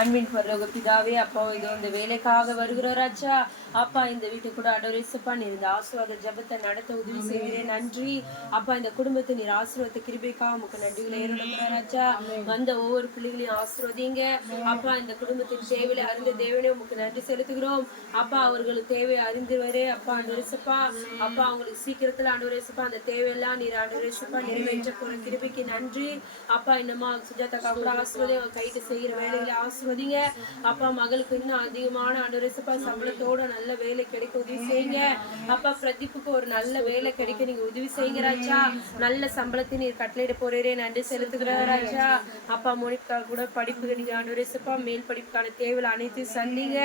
அன்பின் பரலோக பிதாவே, அப்பா இதோ இந்த வேலைக்காக வருகிறோம் ராஜா. அப்பா இந்த வீட்டுக்கு கூட அடோரேசப்பா நீர் இந்த ஆசீர்வாத ஜெபத்தை நடத்த உதவி செய்வீரே நன்றி. அப்பா இந்த குடும்பத்தை நீர் ஆசீர்வாத கிருபைக்காக உமக்கு நன்றிகளை ஏறெடுக்கிற ராஜா. வந்த ஒவ்வொரு பிள்ளைகளையும் ஆசீர்வதிங்க. அப்பா இந்த குடும்பத்தின் தேவையை அறிந்த தேவனே உமக்கு நன்றி செலுத்துகிறோம். அப்பா அவர்களுக்கு தேவை அறிந்து வரே அப்பா அண்டோரேசப்பா. அப்பா அவங்களுக்கு சீக்கிரத்துல அண்டோரேசப்பா அந்த தேவையெல்லாம் நீர் அண்டோரேசப்பா நிறைவேற்ற போற கிருபைக்கு நன்றி. அப்பா இன்னமா சுஜாதாக்கா கூட ஆசீர்வதி கைட்டு செய்கிற வேலைகளை ஆசீர்வதிங்க. அப்பா மகளுக்கு இன்னும் அதிகமான அண்டோரேசப்பா சம்பளத்தோட நல்ல வேலை கிடைக்க உதவி செய்யுங்க. அப்பா பிரதீப்புக்கு ஒரு நல்ல வேலை கிடைக்க நீங்க உதவி செய்யுங்க ராஜா. நல்ல சம்பளத்தை நீர் கட்டளையிட போறீரே நன்றி செலுத்துகிற ராஜா. அப்பா மோனிகா கூட படிப்பு நீங்க ஆண்டவரேசப்பா மேல் படிப்புக்கான தேவைகள் அனைத்தையும் சந்திங்க.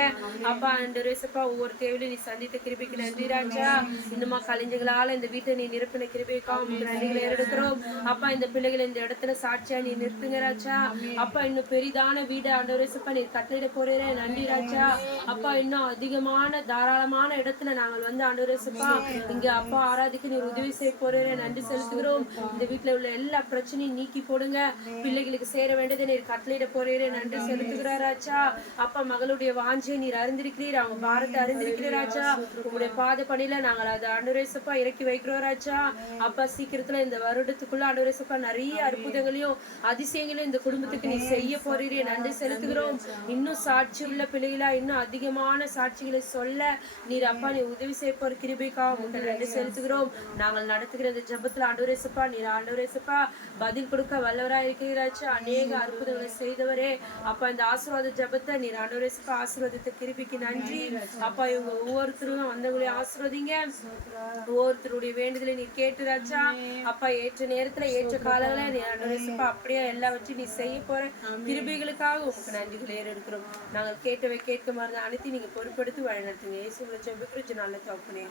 அப்பா ஆண்டவரேசப்பா ஒவ்வொரு தேவையிலும் நீ சந்தித்த கிருபைக்கு நன்றி ராஜா. இன்னுமா கலைஞர்களால இந்த வீட்டை நீ நிரப்பின கிருபைக்காக உங்களுக்கு நன்றிகளை ஏறெடுக்கிறோம். அப்பா இந்த பிள்ளைகளை இந்த இடத்துல சாட்சியா நீ நிறுத்துங்க ராஜா. அப்பா இன்னும் பெரிதான வீடு ஆண்டவரேசப்பா நீர் கட்டளையிட போறீரே நன்றி ராஜா. அப்பா இன்னும் அதிகமான தாராளமான இடத்துல நாங்கள் வந்து ஆண்டவரேசப்பா இங்க அப்பா ஆராதிக்க நீர் உதவி செய்ய போறீரே நன்றி செலுத்துகிறோம். இந்த வீட்டுல உள்ள எல்லா பிரச்சனையும் நீக்கி போடுங்க. பிள்ளைகளுக்கு சேர வேண்டியதை நீர் கட்டளையிட போறீரே நன்றி செலுத்துகிறார் ராஜா. அப்பா மகளுடைய வாஞ்சை நீர் அறிந்திருக்கிறீர், அவங்க பாரத்தை அறிந்திருக்கிறீர் ராஜா. உங்களுடைய பாத பணியில நாங்கள் அதை ஆண்டவரேசப்பா இறக்கி வைக்கிறோம் ராஜா. அப்பா சீக்கிரத்துல இந்த வருடத்துக்குள்ள ஆண்டவரேசப்பா நிறைய அற்புதங்களையும் அதிசயங்களையும் இந்த குடும்பத்துக்கு நீ செய்ய போறீரே நன்றி செலுத்துகிறோம். இன்னும் சாட்சி உள்ள பிள்ளைகளா இன்னும் அதிகமான சாட்சிகளை சொல்ல நீர் அப்பா நீ உதவி செய்ய போற கிருபைக்காக உங்களுக்கு நன்றி செலுத்துகிறோம். நாங்கள் நடத்துகிற இந்த ஜெபத்துல ஆண்டவரேசப்பா நீர் ஆண்டவரேசப்பா பதில் கொடுக்க வல்லவராய் இருக்கிறாச்சு. அநேக அற்புதங்களை செய்தவரே அப்பா இந்த ஆசீர்வாத ஜெபத்தை நீர் ஆண்டவரேசப்பா ஆசீர்வாதத்தை கிருபைக்கு நன்றி. அப்பா இவங்க ஒவ்வொருத்தரும் வந்தவங்களையும் ஆசீர்வதிங்க. ஒவ்வொருத்தருடைய வேண்டுதலை நீர் கேட்டு ராஜா. அப்பா ஏற்ற நேரத்துல ஏற்ற காலங்கள நீ ஆண்டவரேசப்பா அப்படியே எல்லாவற்றையும் நீ செய்ய போற கிருபைகளுக்காக உங்களுக்கு நன்றிகளை ஏறெடுக்கிறோம். நாங்கள் கேட்டவை கேட்க மாதிரி அனைத்தையும் நீங்க பொறுப்படுத்தி வழி நடத்துங்க. இயேசுவின் ஜெபத்திற்கு நல்ல தகப்பனே.